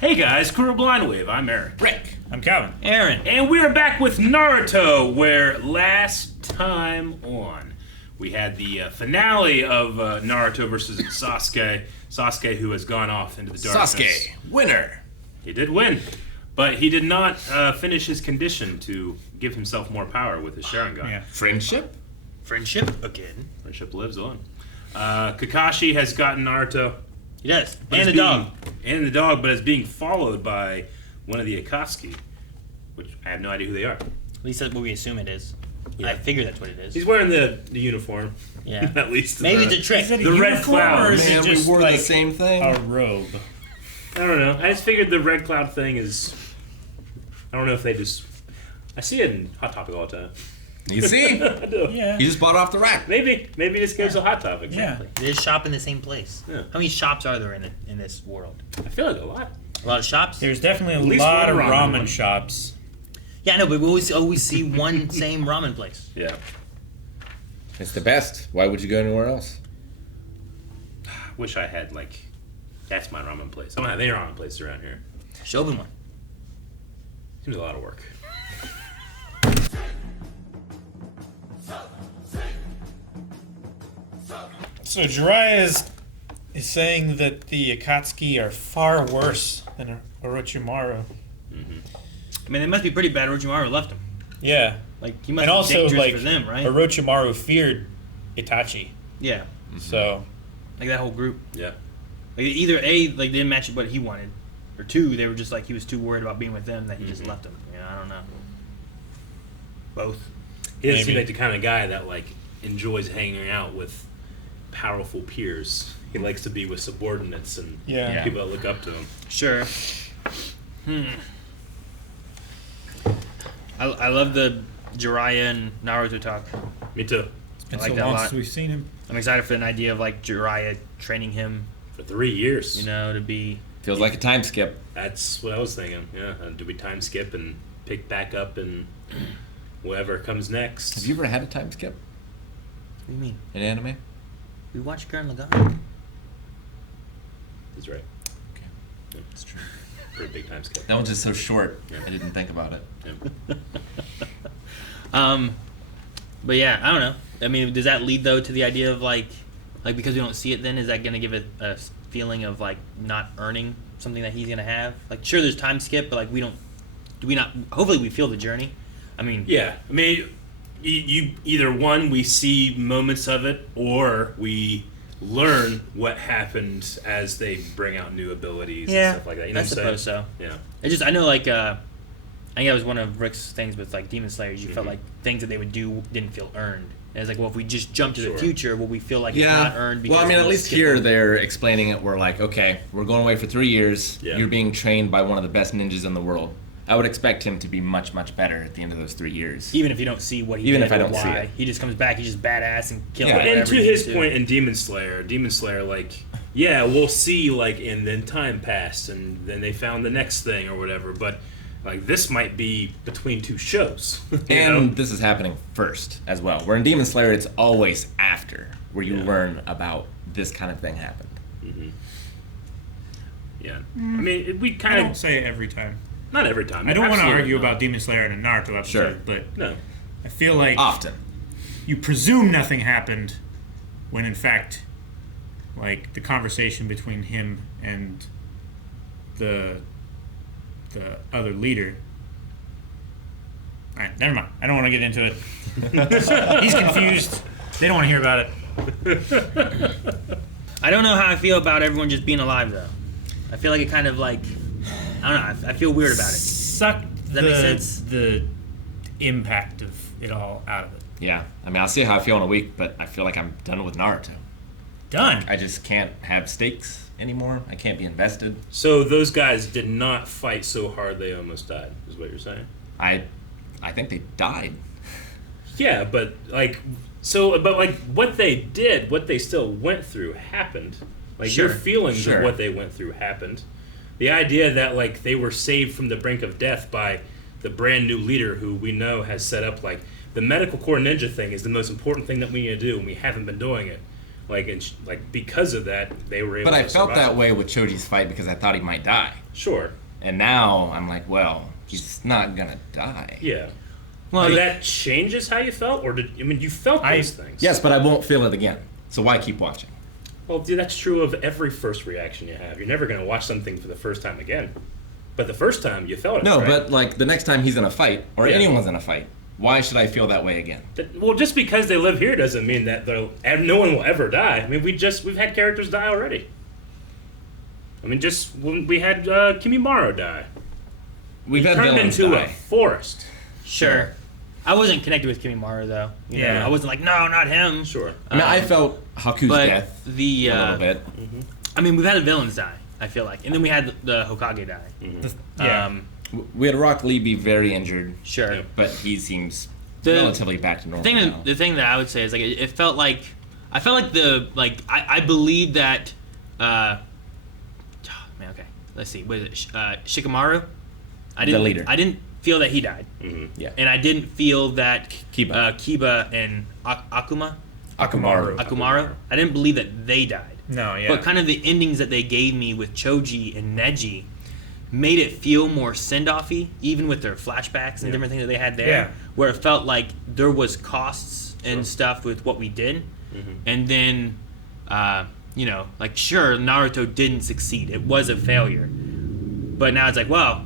Hey guys, Crew Blind Wave. I'm Eric. Rick. I'm Calvin. Aaron. And we're back with Naruto, where last time on, we had the finale of Naruto versus Sasuke. Sasuke, who has gone off into the darkness. Sasuke, winner. He did win, but he did not finish his condition to give himself more power with his Sharingan. Yeah. Friendship? Friendship again. Friendship lives on. Kakashi has gotten Naruto. He does. But And the it's dog. And the dog, but it's being followed by one of the Akatsuki, which I have no idea who they are. At least that's what we assume it is. Yeah. I figure that's what it is. He's wearing the uniform. Yeah. At least. Maybe it's a trick. The red cloud. Or is Man, it we just wore like the same thing. a robe? I don't know. I just figured the red cloud thing is. I don't know if they just. I see it in Hot Topic all the time. You see? I do. Yeah. You just bought off the rack. Maybe this goes to Hot Topic. Yeah. They just shop in the same place. Yeah. How many shops are there in this world? I feel like a lot. A lot of shops? There's definitely At a least lot of one ramen ramen one. shops. Yeah, I know, but we always see one same ramen place. Yeah. It's the best. Why would you go anywhere else? Wish I had that's my ramen place. I don't have any ramen places around here. Show them one. Seems a lot of work. So Jiraiya is saying that the Akatsuki are far worse than Orochimaru. I mean, they must be pretty bad. Orochimaru left him. Yeah. Like, he must And be also, dangerous like, for them, right? Orochimaru feared Itachi. Yeah. So, Like, that whole group. Yeah. Like, either A, like, they didn't match what he wanted. Or two, they were just like, he was too worried about being with them that he just left them. You know, I don't know. Both. He doesn't seem Maybe. like the kind of guy that enjoys hanging out with powerful peers. He likes to be with subordinates and Yeah. people that look up to him. Sure. I love the Jiraiya and Naruto talk. Me too. it's been I like so that a long lot. since we've seen him. I'm excited for an idea of like Jiraiya training him, For 3 years. you know, to be. Feels like a time skip. That's what I was thinking. Yeah. Do we time skip and pick back up and whatever comes next? Have you ever had a time skip What do you mean? in anime? We watched Gurren Lagann. That's right. Okay. Yeah, that's true. Pretty big time skip. That was just so short. Yeah. I didn't think about it. Yeah. But yeah, I don't know. I mean, does that lead though to the idea of like because we don't see it? Then is that going to give it a feeling of like not earning something that he's going to have? Like, sure, there's time skip, but like we don't. Do we not? Hopefully, we feel the journey. I mean, Yeah. I mean, you either one, we see moments of it, or we learn what happened as they bring out new abilities Yeah, and stuff like that. You know I what I'm suppose saying? so. Yeah. It just I know like I think that was one of Rick's things with like Demon Slayers. You felt Mhm. like things that they would do didn't feel earned. And it's like, well, if we just jump to Sure. the future, will we feel like it's not earned? Because Well, I mean, at we'll least skip here over- they're explaining it. We're like, okay, we're going away for 3 years. Yeah. You're being trained by one of the best ninjas in the world. I would expect him to be much, much better at the end of those 3 years. even if you don't see what he Even did if I or don't see why, it. he just comes back. He's just badass and killing. Yeah. whatever And to he his needs point in Demon Slayer, yeah, we'll see, and then time passed, and then they found the next thing or whatever, but, this might be between two shows. you know? And this is happening first as well. Where in Demon Slayer, it's always after where you Yeah. learn about this kind of thing happened. Yeah. I mean, we I kind don't of, say it every time. not every time. I don't want to Absolutely argue not. about Demon Slayer and a Naruto episode, Sure. but No. I feel like Often. you presume nothing happened when in fact the conversation between him and the other leader. Alright, never mind. I don't want to get into it. He's confused. They don't want to hear about it. I don't know how I feel about everyone just being alive though. I feel like it kind of I don't know. I feel weird about it. Sucked that make sense? the impact of it all out of it. Yeah. I mean, I'll see how I feel in a week, but I feel like I'm done with Naruto. Done. I just can't have stakes anymore. I can't be invested. So those guys did not fight so hard they almost died, is what you're saying? I think they died. Yeah, but what they did, what they still went through happened. Sure. Your feelings Sure. of what they went through happened. The idea that they were saved from the brink of death by the brand new leader who we know has set up the medical core ninja thing is the most important thing that we need to do, and we haven't been doing it. Like, because of that, they were able But to I felt survive. that way with Choji's fight because I thought he might die. Sure. And now I'm like, well, he's not gonna die. Yeah. Well, Like, that changes how you felt? Or you felt those things. Yes, but I won't feel it again. So why keep watching? Well, dude, that's true of every first reaction you have. You're never going to watch something for the first time again. But the first time, you felt it, No, right? but like the next time he's in a fight, or Yeah. anyone's in a fight, why should I feel that way again? Well, just because they live here doesn't mean that no one will ever die. I mean, we've had characters die already. I mean, just when we had Kimimaro die. We've had Turned villains into die. a forest. Sure. I wasn't connected with Kimimaro though. You know, I wasn't like, no, not him. Sure. I mean, I felt Haku's But death the a little bit. I mean, we've had the villains die. I feel like, and then we had the Hokage die. We had Rock Lee be very injured, Sure. Yeah. but he seems The- relatively back to normal now. The thing that I would say is like it felt like I felt like I believe that man, okay, let's see, what is it, Shikamaru? The leader. I didn't feel that he died, Yeah. and I didn't feel that Kiba. Kiba and Akumaru. Akumaru. I didn't believe that they died. No, yeah. But kind of the endings that they gave me with Choji and Neji made it feel more send-offy, even with their flashbacks and different things that they had there, Yeah. where it felt like there was costs and stuff with what we did. And then, like, sure, Naruto didn't succeed. It was a failure. But now it's like, well,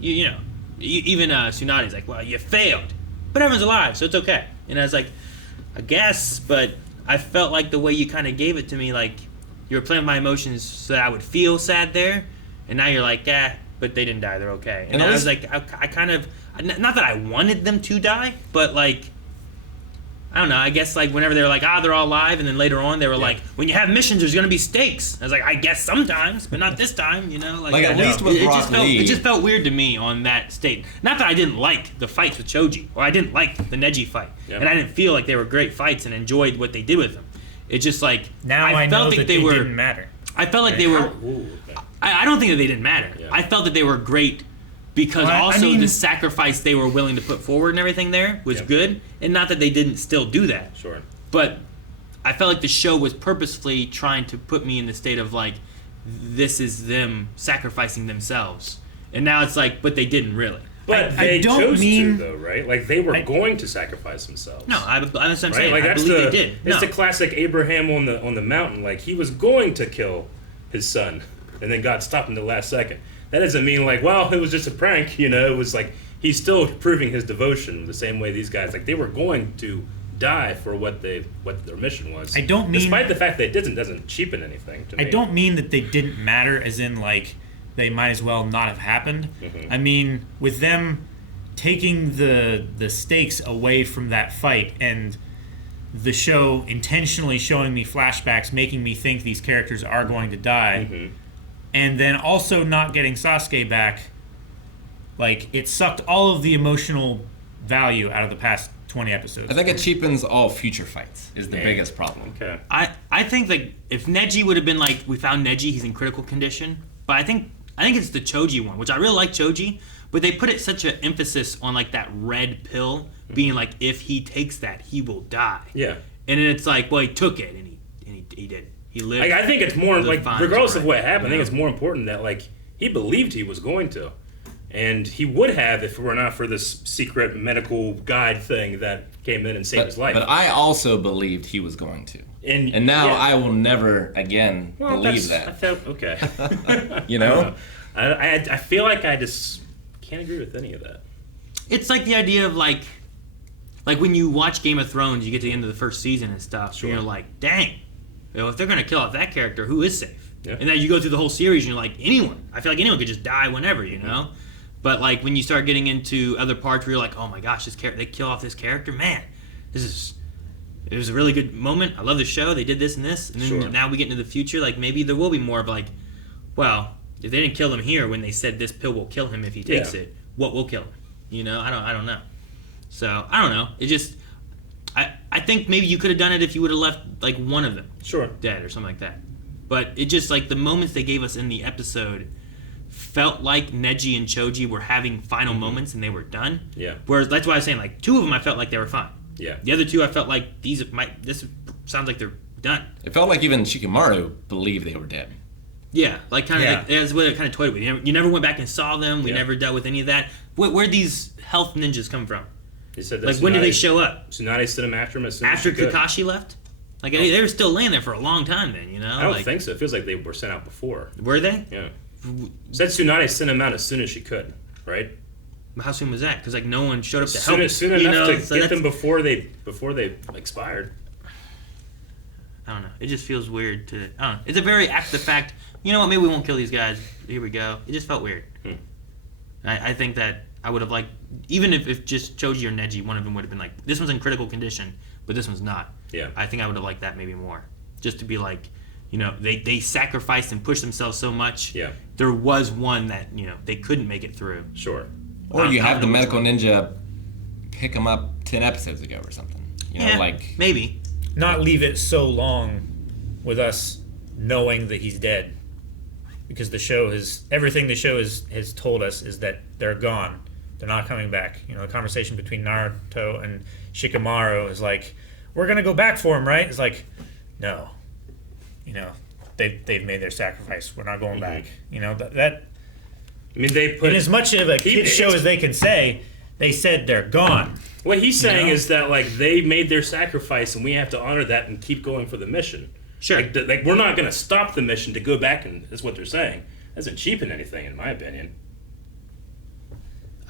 even Tsunade's like, well, you failed. But everyone's alive, so it's okay. And I was like, I guess, but I felt like the way you kind of gave it to me, like, you were playing with my emotions so that I would feel sad there. And now you're like, yeah, but they didn't die. They're okay. And at I was least- like, I kind of, not that I wanted them to die, but like, I don't know. I guess like whenever they were like, they're all alive, and then later on they were like, when you have missions, there's gonna be stakes. I was like, I guess sometimes, but not this time. You know, Like, at least with Rock Lee- it just felt weird to me on that state. Not that I didn't like the fights with Choji, or I didn't like the Neji fight, and I didn't feel like they were great fights and enjoyed what they did with them. It's just like now I know felt that they didn't matter. I felt like they were. Ooh, okay. I don't think that they didn't matter. Yeah. I felt that they were great because Well, I also mean- the sacrifice they were willing to put forward and everything there was Yeah. good, and not that they didn't still do that. Sure. But I felt like the show was purposefully trying to put me in the state of like, this is them sacrificing themselves, and now it's like, but they didn't really. But I they don't chose mean- to, though, right? Like, they were going to sacrifice themselves. No, that's what I'm Right? saying. Like, I that's believe the, they did. It's No. the classic Abraham on the mountain. Like, he was going to kill his son, and then God stopped him the last second. That doesn't mean, like, well, it was just a prank, you know? It was like, he's still proving his devotion the same way these guys, like, they were going to die for what their mission was. I don't mean- Despite the fact that it doesn't cheapen anything to me. I don't mean that they didn't matter, as in like they might as well not have happened. I mean, with them taking the stakes away from that fight and the show intentionally showing me flashbacks, making me think these characters are going to die, and then also not getting Sasuke back, like it sucked all of the emotional value out of the past 20 episodes. I think it cheapens all future fights is the biggest problem. Okay. I think like if Neji would have been like, we found Neji, he's in critical condition, but I think it's the Choji one, which I really like Choji, but they put it such an emphasis on like that red pill being like, if he takes that, he will die. Yeah. And then it's like, well, he took it and he did it. He lived. Like, I think it's more, lived like, fine, regardless of right, what happened, I think you it's know? more important that, like, he believed he was going to. And he would have if it were not for this secret medical guide thing that came in and saved his life. But I also believed he was going to. And now yeah. I will never again believe I that. felt okay. You know? I feel like I just can't agree with any of that. It's like the idea of like when you watch Game of Thrones, you get to the end of the first season and stuff, Sure. and you're like, dang, if they're gonna kill off that character, who is safe? Yeah. And then you go through the whole series, and you're like, anyone. I feel like anyone could just die whenever, you know. But like when you start getting into other parts where you're like, oh my gosh, they kill off this character, man, it was a really good moment. I love the show. They did this and this, and then Sure. now we get into the future. Like maybe there will be more of like, well, if they didn't kill him here when they said this pill will kill him if he takes Yeah. it, what will kill him? You know, I don't know. So I don't know. It just, I think maybe you could have done it if you would have left like one of them Sure. dead or something like that. But it just like the moments they gave us in the episode felt like Neji and Choji were having final moments and they were done. Yeah. Whereas that's why I was saying like two of them I felt like they were fine. Yeah. The other two I felt like this sounds like they're done. It felt like even Shikamaru believed they were dead. Yeah, like kind of Yeah. like, that's what it kind of toyed with. You never went back and saw them. We Yeah. never dealt with any of that. Where'd these health ninjas come from? He said that Like, when did they show up? Tsunade sent him after him as soon as After she could. Kakashi left? Like, they were still laying there for a long time then, you know? I don't like, think so. It feels like they were sent out before. Were they? Yeah. Said Tsunade sent him out as soon as she could, right? How soon was that? Because, like, no one showed up to Soon, help. soon you enough know? to So get that's- them before they expired. I don't know. It just feels weird to... I don't know. It's a very after the fact, you know what, maybe we won't kill these guys. Here we go. It just felt weird. I think that I would have liked... Even if just Choji or Neji, one of them would have been like, this one's in critical condition, but this one's not. Yeah. I think I would have liked that maybe more. Just to be like, you know, they sacrificed and pushed themselves so much. Yeah. There was one that, you know, they couldn't make it through. Sure. Or I you don't have the know which medical one. ninja pick him up 10 episodes ago or something. You know, Yeah, like maybe. Not leave it so long with us knowing that he's dead, because the show has everything the show has told us is that they're gone, they're not coming back. You know, the conversation between Naruto and Shikamaru is like, we're gonna go back for him, right? It's like, no, you know, they've made their sacrifice, we're not going back. You know, that I mean, they put... in as much of a He- kid show as they can say, they said they're gone. What he's saying know? is that, like, they made their sacrifice and we have to honor that and keep going for the mission. Sure. Like we're not going to stop the mission to go back, and that's what they're saying. Doesn't cheapen anything, in my opinion.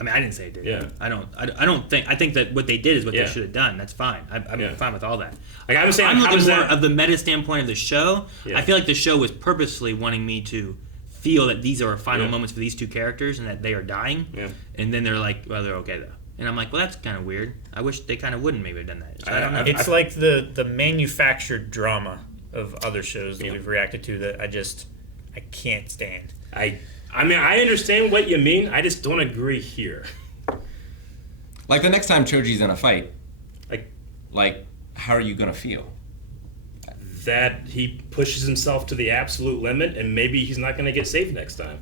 I mean, I didn't say it did. Yeah. I don't think... I think that what they did is what Yeah. they should have done. That's fine. I'm Yeah. fine with all that. Like, I'm saying, I'm how looking does more that... of the meta standpoint of the show. Yeah. I feel like the show was purposely wanting me to feel that these are final Yeah. moments for these two characters and that they are dying. Yeah. And then they're like, well, they're okay though. And I'm like, well, that's kind of weird. I wish they kind of wouldn't maybe have done that. So I don't know. It's like the manufactured drama of other shows that Yeah. we've reacted to that I can't stand. I mean, I understand what you mean. I just don't agree here. the next time Choji's in a fight, Like, how are you gonna feel? that he pushes himself to the absolute limit, and maybe he's not going to get saved next time.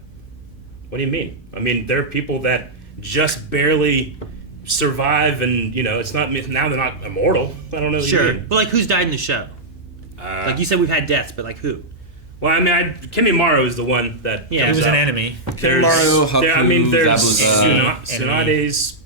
What do you mean? I mean, there are people that just barely survive, and you know, it's not now they're not immortal. I don't know. What Sure. You mean. But like, who's died in the show? Like you said, we've had deaths, but like who? Well, I mean, Kimimaro is the one that. Yeah. He comes was an out. enemy. There's, Kimimaro, there, I mean, Haku, there's Zabuza. Tsunade's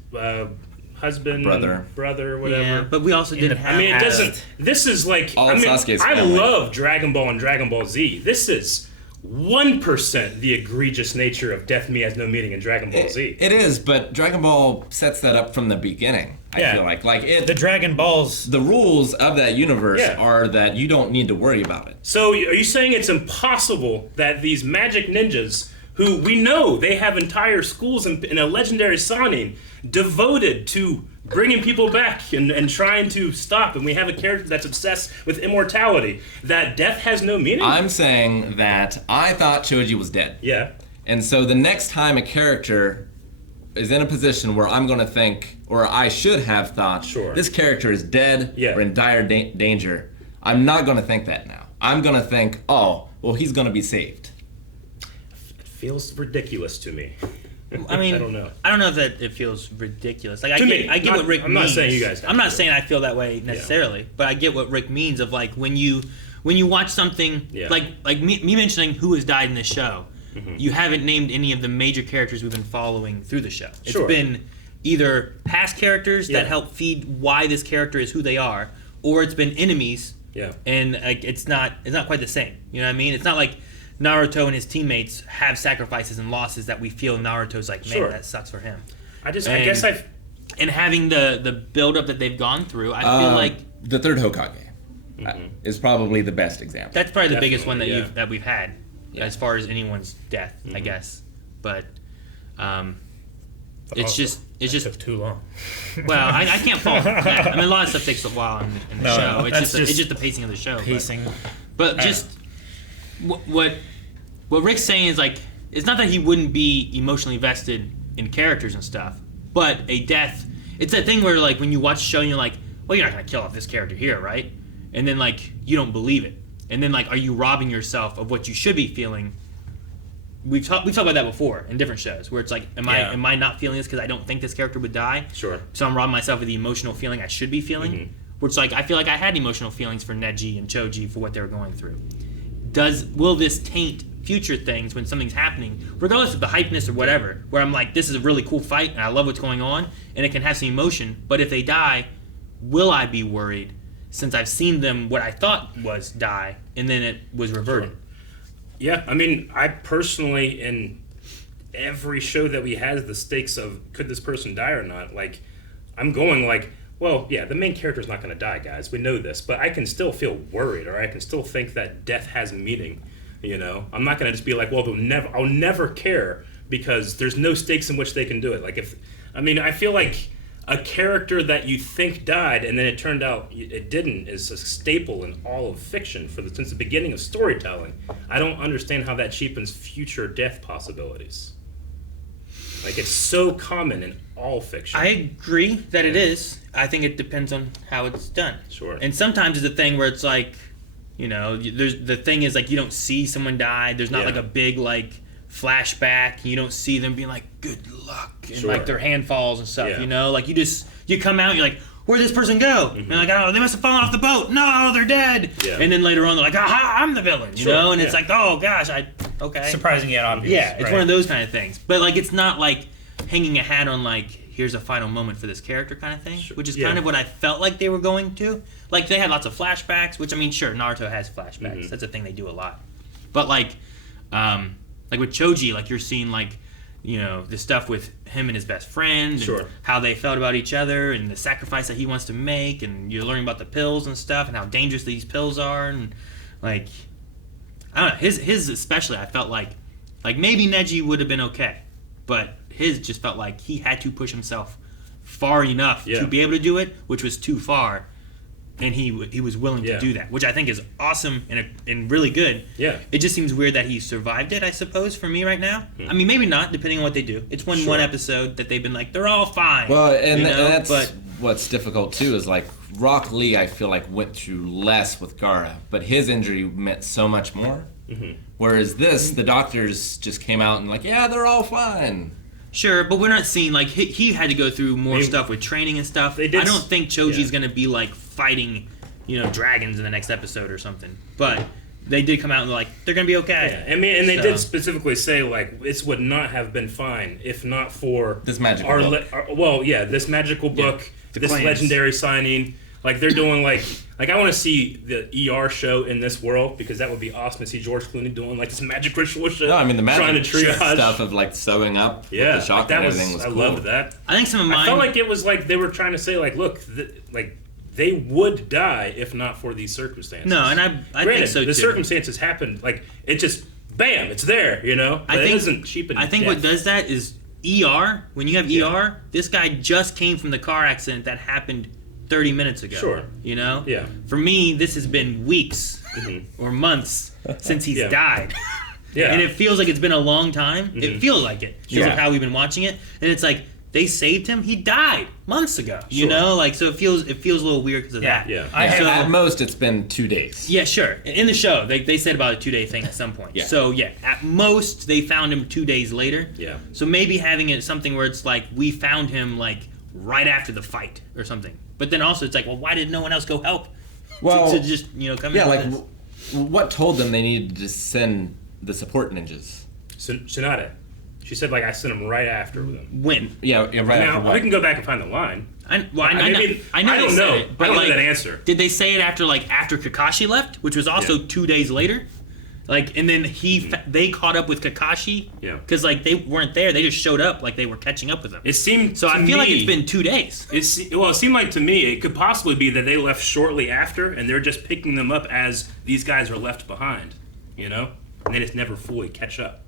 husband, Brother. whatever. Yeah, but we also didn't have. I mean, it Has- doesn't. This is like. All I of mean, Sasuke's I family. love Dragon Ball and Dragon Ball Z. This is 1% the egregious nature of Death Me Has No Meaning in Dragon Ball Z. It is, but Dragon Ball sets that up from the beginning. I Yeah. feel like it. The Dragon Balls. The rules of that universe Yeah. are that you don't need to worry about it. So are you saying it's impossible that these magic ninjas, who we know they have entire schools in a legendary Sanin devoted to bringing people back and trying to stop, and we have a character that's obsessed with immortality, that death has no meaning? I'm saying that I thought Choji was dead. Yeah. And so the next time a character is in a position where I'm going to think, or I should have thought, Sure. this character is dead Yeah. or in dire danger, I'm not going to think that now. I'm going to think, oh, well, he's going to be saved. It feels ridiculous to me. I mean, I don't know. I don't know if that it feels ridiculous. Like I To get, me, I get not- what Rick I'm means. not saying you guys have I'm not to. saying I feel that way necessarily, but I get what Rick means of like when you watch something Yeah. like me mentioning who has died in this show. You haven't named any of the major characters we've been following through the show. It's Sure. been either past characters Yeah. that help feed why this character is who they are, or it's been enemies. Yeah. And like it's not quite the same. You know what I mean? It's not like Naruto and his teammates have sacrifices and losses that we feel Naruto's like, man, Sure. that sucks for him. I And- guess I've. And having the build up that they've gone through, I feel like The third Hokage is probably the best example. that's probably the biggest one that Definitely, yeah. we've had Yeah. as far as anyone's death, I guess. But it's Also, just that took too long. well, I can't fault that. I mean, a lot of stuff takes a while in the No, show. It's that's it's just just the pacing of the show. Pacing. But just what Rick's saying is like, it's not that he wouldn't be emotionally vested in characters and stuff, but a death. It's that thing where like when you watch a show and you're like, well, you're not gonna kill off this character here, right? And then like you don't believe it, and then like, are you robbing yourself of what you should be feeling? We've talked about that before in different shows where it's like, am I not feeling this because I don't think this character would die? Sure. So I'm robbing myself of the emotional feeling I should be feeling. which like I feel like I had emotional feelings for Neji and Choji for what they were going through. Will this taint future things when something's happening, regardless of the hypeness or whatever, where I'm like, this is a really cool fight and I love what's going on and it can have some emotion, but if they die, will I be worried since I've seen them what I thought was die and then it was reverted? Sure. Yeah, I mean, I personally, in every show that we had, the stakes of could this person die or not, like, I'm going like, well, yeah, the main character's not going to die, guys. We know this, but I can still feel worried, or I can still think that death has meaning. You know, I'm not going to just be like, well, I'll never care because there's no stakes in which they can do it. Like I feel like a character that you think died and then it turned out it didn't is a staple in all of fiction since the beginning of storytelling. I don't understand how that cheapens future death possibilities. Like, it's so common in all fiction. I agree that it is. I think it depends on how it's done. Sure. And sometimes it's a thing where it's like, you know, the thing is like you don't see someone die. There's not like a big like flashback. You don't see them being like, good luck, and like their hand falls and stuff. You know, like you come out, you're like, where'd this person go? And like, oh, they must have fallen off the boat. No, they're dead. Yeah. And then later on, they're like, aha, I'm the villain. You know, and it's like, oh gosh, okay. Surprising yet obvious. Yeah, it's one of those kind of things. But like, it's not like hanging a hat on like, here's a final moment for this character kind of thing, which is kind of what I felt like they were going to. Like, they had lots of flashbacks, which, I mean, sure, Naruto has flashbacks. That's a thing they do a lot. But like with Choji, like, you're seeing like, you know, the stuff with him and his best friend, and how they felt about each other, and the sacrifice that he wants to make, and you're learning about the pills and stuff, and how dangerous these pills are, and like, I don't know, his especially, I felt like maybe Neji would have been okay, but his just felt like he had to push himself far enough to be able to do it, which was too far, and he was willing to do that, which I think is awesome and really good. Yeah. It just seems weird that he survived it, I suppose, for me right now. I mean, maybe not, depending on what they do. It's one episode that they've been like, they're all fine. Well, and that's what's difficult, too, is like, Rock Lee, I feel like, went through less with Gaara, but his injury meant so much more. Whereas the doctors just came out and like, yeah, they're all fine. Sure, but we're not seeing, like, he had to go through more stuff with training and stuff. I don't think Choji's going to be, like, fighting, you know, dragons in the next episode or something. But they did come out and, like, they're going to be okay. Yeah, I mean, and they did specifically say, like, this would not have been fine if not for... this magical book. This magical book, this legendary signing. Like, they're doing, like I want to see the ER show in this world, because that would be awesome to see George Clooney doing, like, this magic ritual shit. No, I mean, the magic stuff of, like, sewing up with the shock and everything was cool. I loved that. I think some of mine... I felt like it was, like, they were trying to say, like, look, they would die if not for these circumstances. No, and I think so, too. The circumstances happened, like, it just, bam, it's there, you know? But it doesn't cheapen I think death. what does that is ER, when you have ER, this guy just came from the car accident that happened 30 minutes ago. Sure. You know? Yeah. For me, this has been weeks or months since he's died. Yeah. And it feels like it's been a long time. It feels like it. Because of how we've been watching it. And it's like, they saved him. He died months ago. You know? Like, so it feels a little weird because of that. Yeah. At most, it's been 2 days. Yeah, sure. In the show, they said about a 2-day thing at some point. So, at most, they found him 2 days later. Yeah. So maybe having it something where it's like, we found him, like, right after the fight or something. But then also it's like, well, why did no one else go help? Well, to just, you know, come in. Yeah, like, what told them they needed to send the support ninjas? Tsunade. She said, like, I sent them right after them. When? Yeah, right now, after. We can go back and find the line. I don't know. But I don't know that answer. Did they say it after Kakashi left, which was also 2 days later? Like, and then they caught up with Kakashi. Yeah. Because, like, they weren't there. They just showed up like they were catching up with him. It seemed so. I feel like it's been 2 days. It seemed like to me it could possibly be that they left shortly after, and they're just picking them up as these guys are left behind. You know, and they just never fully catch up.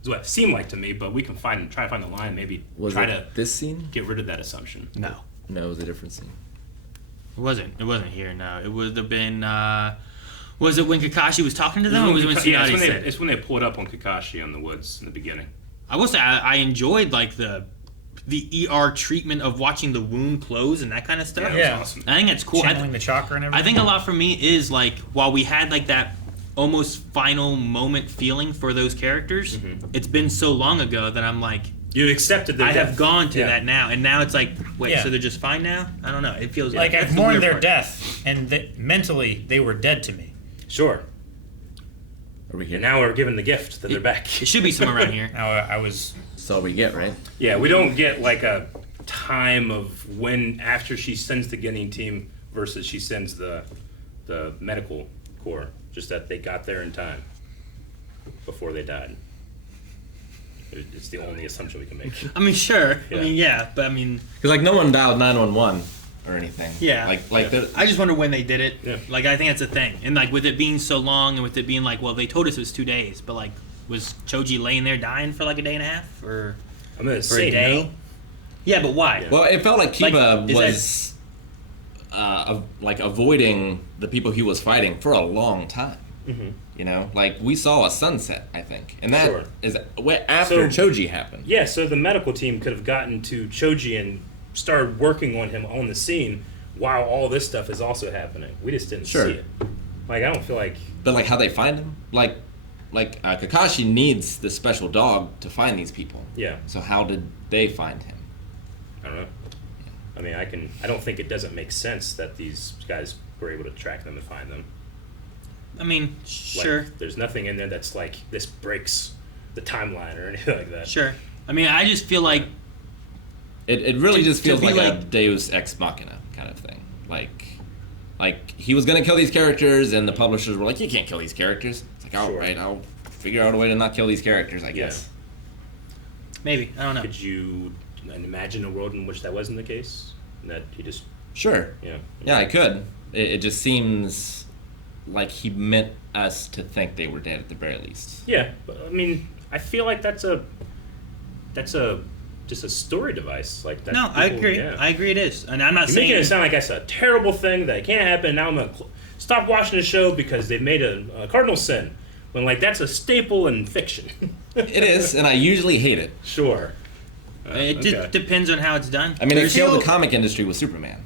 That's what it seemed like to me. But we can try to find the line. Maybe try to this scene get rid of that assumption. No, it was a different scene. It wasn't here. No, it would have been. Was it when Kakashi was talking to them, or was it when Tsunade said it? It's when they pulled up on Kakashi in the woods in the beginning. I will say I enjoyed, like, the ER treatment of watching the wound close and that kind of stuff. Yeah, awesome. I think it's cool. Channeling the chakra and everything. I think a lot for me is, like, while we had, like, that almost final moment feeling for those characters, it's been so long ago that I'm like, You accepted their I death. have gone to Yeah. that now, and now it's like, wait, Yeah. so they're just fine now? I don't know. It feels Like that's I've the mourned weird their part. death, and mentally they were dead to me. Sure. Are we here? And now we're given the gift that they're back. It should be somewhere around here. Now I was. So we get, right? Yeah, we don't get like a time of when after she sends the getting team versus she sends the medical corps. Just that they got there in time before they died. It's the only assumption we can make. I mean, sure. Yeah. I mean, yeah, but I mean, Because like no one dialed 911 or anything. Yeah. Like Yeah. I just wonder when they did it. Yeah. Like, I think that's a thing. And like with it being so long, and with it being like, well, they told us it was 2 days, but like, was Choji laying there dying for like a day and a half, or I'm gonna for say a day? no. Yeah, but why? Yeah. Well, it felt like Kiba Like, is was like avoiding the people he was fighting for a long time. Mm-hmm. You know, like we saw a sunset, I think, and that Sure. is after So- Choji happened. Yeah, so the medical team could have gotten to Choji and started working on him on the scene while all this stuff is also happening. We just didn't Sure. see it. Like, I don't feel like... But like how they find him, like Kakashi needs this special dog to find these people. Yeah, So how did they find him? I don't know. I mean, I don't think it doesn't make sense that these guys were able to track them and find them. I mean, Like, sure, there's nothing in there that's like, this breaks the timeline or anything like that. sure. I mean, I just feel like It really To- just to feels be like a like- Deus ex machina kind of thing. Like he was gonna kill these characters, and the publishers were like, "You can't kill these characters." It's like, all Sure. right, I'll figure out a way to not kill these characters, I guess. maybe, I don't know. Could you imagine a world in which that wasn't the case? And that he just, Sure. yeah. Yeah, I could. It just seems like he meant us to think they were dead at the very least. Yeah, but I mean, I feel like that's just a story device. Like that. No, I people- agree. Yeah. I agree it is. And I'm not You're saying making it sound like that's a terrible thing that can't happen. Now I'm gonna stop watching the show because they made a cardinal sin. When like that's a staple in fiction. It is, and I usually hate it. Sure. it just depends on how it's done. I mean, it There's killed still- the comic industry with Superman.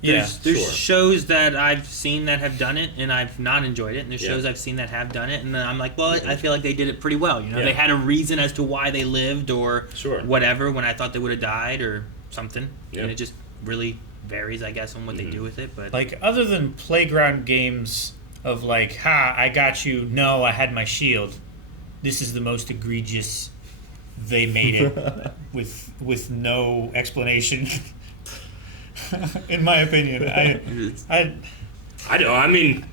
Yeah. There's sure. shows that I've seen that have done it, and I've not enjoyed it. And there's Yeah. shows I've seen that have done it, and then I'm like, well, I feel like they did it pretty well. You know, Yeah. they had a reason as to why they lived or Sure. whatever when I thought they would have died or something. Yeah. And it just really varies, I guess, on what they do with it. But Like, other than playground games of like, ha, I got you, no, I had my shield, this is the most egregious. They made it with no explanation. In my opinion, I I don't. I mean.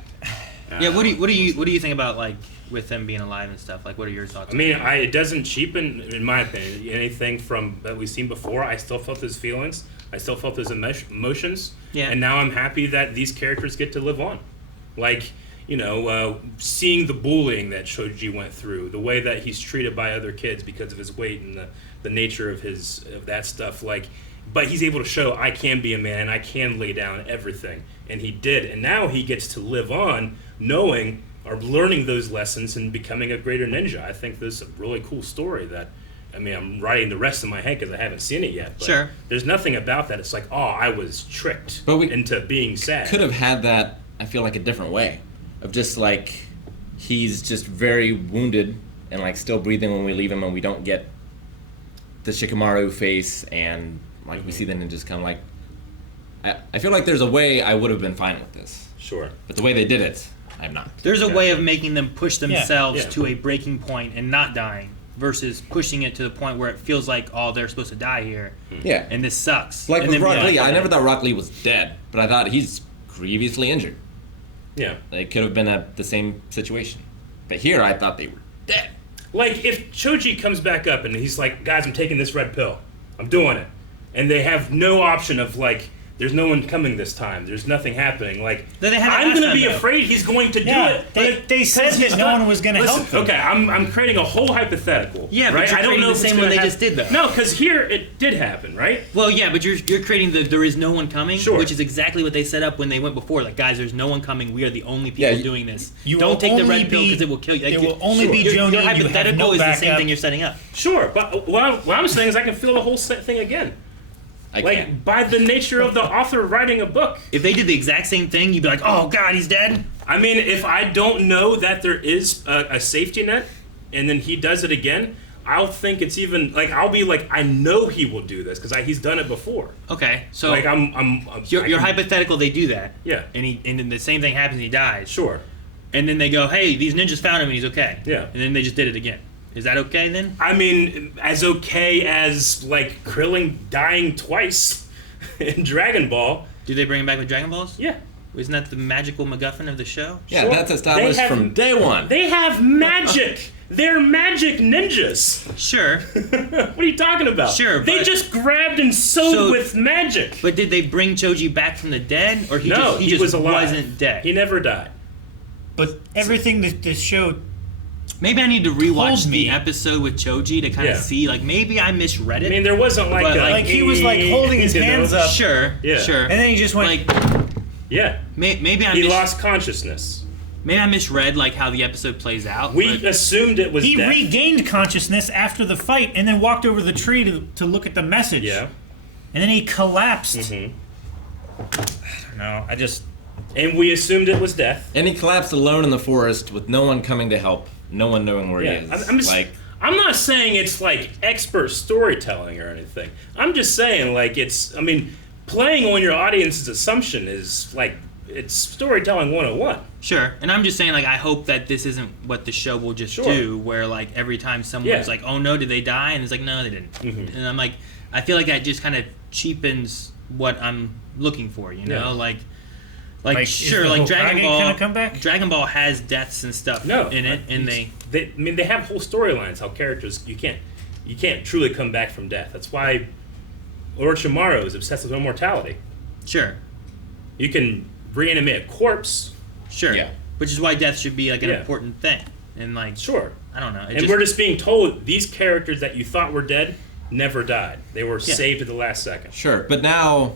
yeah, what do you think about like with them being alive and stuff? Like, what are your thoughts? I mean, it doesn't cheapen, in my opinion, anything from that we've seen before. I still felt those feelings. I still felt those emotions. Yeah. And now I'm happy that these characters get to live on. Like, you know, seeing the bullying that Shoji went through, the way that he's treated by other kids because of his weight and the nature of that stuff. Like, but he's able to show I can be a man and I can lay down everything, and he did. And now he gets to live on, knowing or learning those lessons and becoming a greater ninja. I think this is a really cool story that. I mean, I'm writing the rest of my head because I haven't seen it yet. But Sure. There's nothing about that. It's like, oh, I was tricked But we into being sad. Could have had that, I feel like, a different way. Of just like, he's just very wounded and like still breathing when we leave him, and we don't get the Shikamaru face, and like we see the ninjas come. Like, I feel like there's a way I would have been fine with this. Sure. But the way they did it, I'm not. There's a way of making them push themselves Yeah. to a breaking point and not dying, versus pushing it to the point where it feels like, oh, they're supposed to die here, Yeah. and this sucks. Like and with then Rock be Lee, like, I never thought Rock Lee was dead, but I thought he's grievously injured. Yeah. They could have been the same situation. But here, I thought they were dead. Like, if Choji comes back up and he's like, guys, I'm taking this red pill. I'm doing it. And they have no option of, like, there's no one coming this time. There's nothing happening. Like, Then they had it I'm last going to time, be though. afraid he's going to do Yeah, it. they said that no one was going to help them. Okay, I'm creating a whole hypothetical. Yeah, but right? you're I don't creating know the if it's same gonna one they hap- just did, though. No, because here it did happen, right? Well, yeah, but you're creating there is no one coming, Sure. which is exactly what they set up when they went before. Like, guys, there's no one coming. We are the only people Yeah, doing this. you Don't will take the only red pill be- because it will kill you. Like, it will only be your Jonin, you have hypothetical no is the same backup. thing you're setting up. Sure, but what I'm saying is I can feel the whole thing again. I Like, can't. by the nature of the author writing a book. If they did the exact same thing, you'd be like, oh, God, he's dead. I mean, if I don't know that there is a safety net, and then he does it again, I'll think it's even like I'll be like I know he will do this because he's done it before. Okay, so Like your hypothetical, they do that. Yeah. And then the same thing happens. And he dies. Sure. And then they go, hey, these ninjas found him and he's okay. Yeah. And then they just did it again. Is that okay then? I mean, as okay as like Krillin dying twice in Dragon Ball. Do they bring him back with Dragon Balls? Yeah. Isn't that the magical MacGuffin of the show? Yeah, Sure. that's established from day one. They have magic. They're magic ninjas. Sure. What are you talking about? Sure, They but- just grabbed and sewed with magic. But did they bring Choji back from the dead? Or he No, just was alive. wasn't dead? He never died. But everything that this show, Maybe I need to rewatch Told me. the episode with Choji to kind of Yeah. see, like, maybe I misread it. I mean, there wasn't like But, a, like he was like holding his you know? hands up, Sure, Yeah. sure. and then he just went. Like, Yeah. maybe I He lost consciousness. maybe I misread, like, how the episode plays out. We but- assumed it was He death. regained consciousness after the fight, and then walked over the tree to look at the message. Yeah. And then he collapsed. Mhm. No, I just. And we assumed it was death. And he collapsed alone in the forest with no one coming to help, no one knowing where Yeah. he is. I'm just, like, I'm not saying it's like expert storytelling or anything. I'm just saying like I mean, playing on your audience's assumption is like it's storytelling 101. Sure, and I'm just saying, like, I hope that this isn't what the show will just Sure. do, where, like, every time someone's Yeah. like, oh no, did they die? And it's like, no, they didn't. Mhm. And I'm like, I feel like that just kind of cheapens what I'm looking for, you know? Yeah. Like Is sure, the like Dragon Hokage Ball. gonna come back? Dragon Ball has deaths and stuff No, in it, and I mean, they have whole storylines. How characters you can't truly come back from death. That's why Lord Shimaro is obsessed with immortality. sure, You can reanimate a corpse, sure, Yeah. which is why death should be like an Yeah. important thing, and like, sure. I don't know, And we're just being told these characters that you thought were dead never died. They were Yeah. saved at the last second. sure. But now,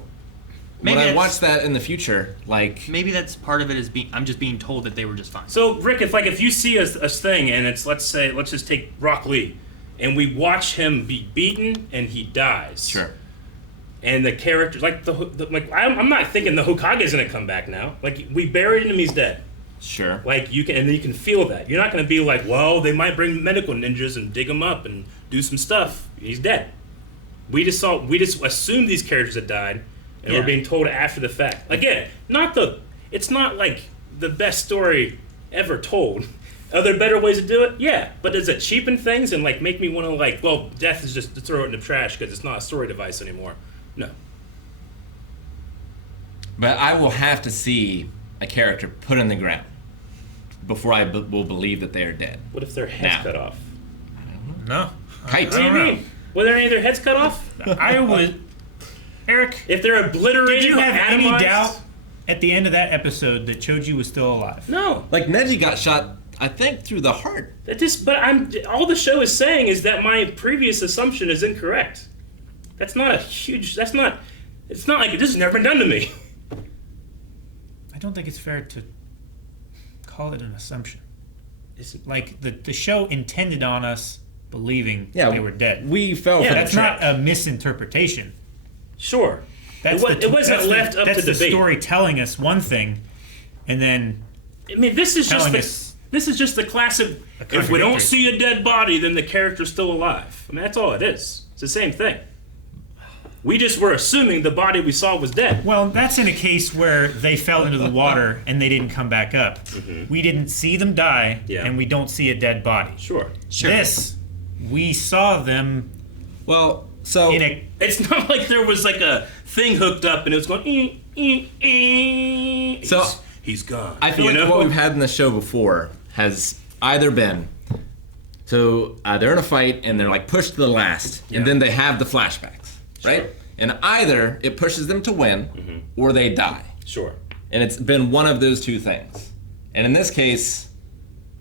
Maybe when I that's- watch that in the future, like, maybe that's part of it is I'm just being told that they were just fine. So Rick, if you see a thing and it's let's just take Rock Lee, and we watch him be beaten and he dies. sure. And the character, like I'm not thinking the Hokage is gonna come back now. Like we buried him, he's dead. Sure. Like you can feel that. You're not gonna be like, well, they might bring medical ninjas and dig him up and do some stuff. He's dead. We just assumed these characters had died, and Yeah. we're being told after the fact. Again, it's not like the best story ever told. Are there better ways to do it? Yeah, but does it cheapen things and like make me want to like, well, death is just to throw it in the trash because it's not a story device anymore? No. But I will have to see a character put in the ground before I will believe that they are dead. What if their heads Now. cut off? No. Kite. What do you don't know. mean? Were there any of their heads cut off? I would. Eric, If they're obliterated, did you have any atomized? doubt at the end of that episode that Choji was still alive? No. Like, Neji got shot, I think, through the heart. All the show is saying is that my previous assumption is incorrect. It's not like this has never been done to me. I don't think it's fair to call it an assumption. Is it- Like the show intended on us believing they were dead. We fell Yeah, for the That's trap. not a misinterpretation. Sure. That's It wasn't left up to that's the debate. story telling us one thing, and then I mean, this is telling us the classic. If we don't see a dead body, then the character's still alive. I mean, that's all it is. It's the same thing. We just were assuming the body we saw was dead. well, that's in a case where they fell into the water and they didn't come back up. We didn't see them die, Yeah. and we don't see a dead body. Sure. This, we saw them Well, so... in a. It's not like there was like a thing hooked up and it was going. So, he's gone. I feel like what we've had in the show before has either been... So, they're in a fight, and they're, like, pushed to the last, Yeah. and then they have the flashbacks, right? Sure. And either it pushes them to win, or they die. Sure. And it's been one of those two things. And in this case,